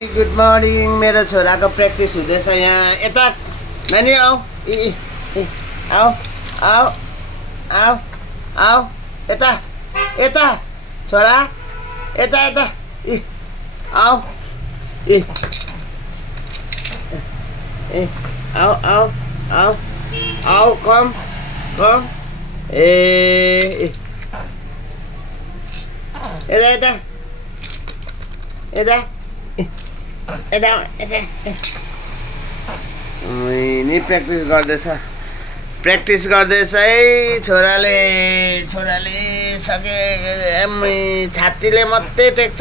Good morning. मेरो छोराको practice हुँदैछ यहाँ। यता नानी आऊ, आऊ आऊ आऊ आऊ, यता यता छोरा, यता यता आऊ, आऊ आऊ आऊ आऊ, कम कम, यता यता यता नि प्र्याक्टिस गर्दैछ है छोराले। सके छातीले मात्रै टेक्छ।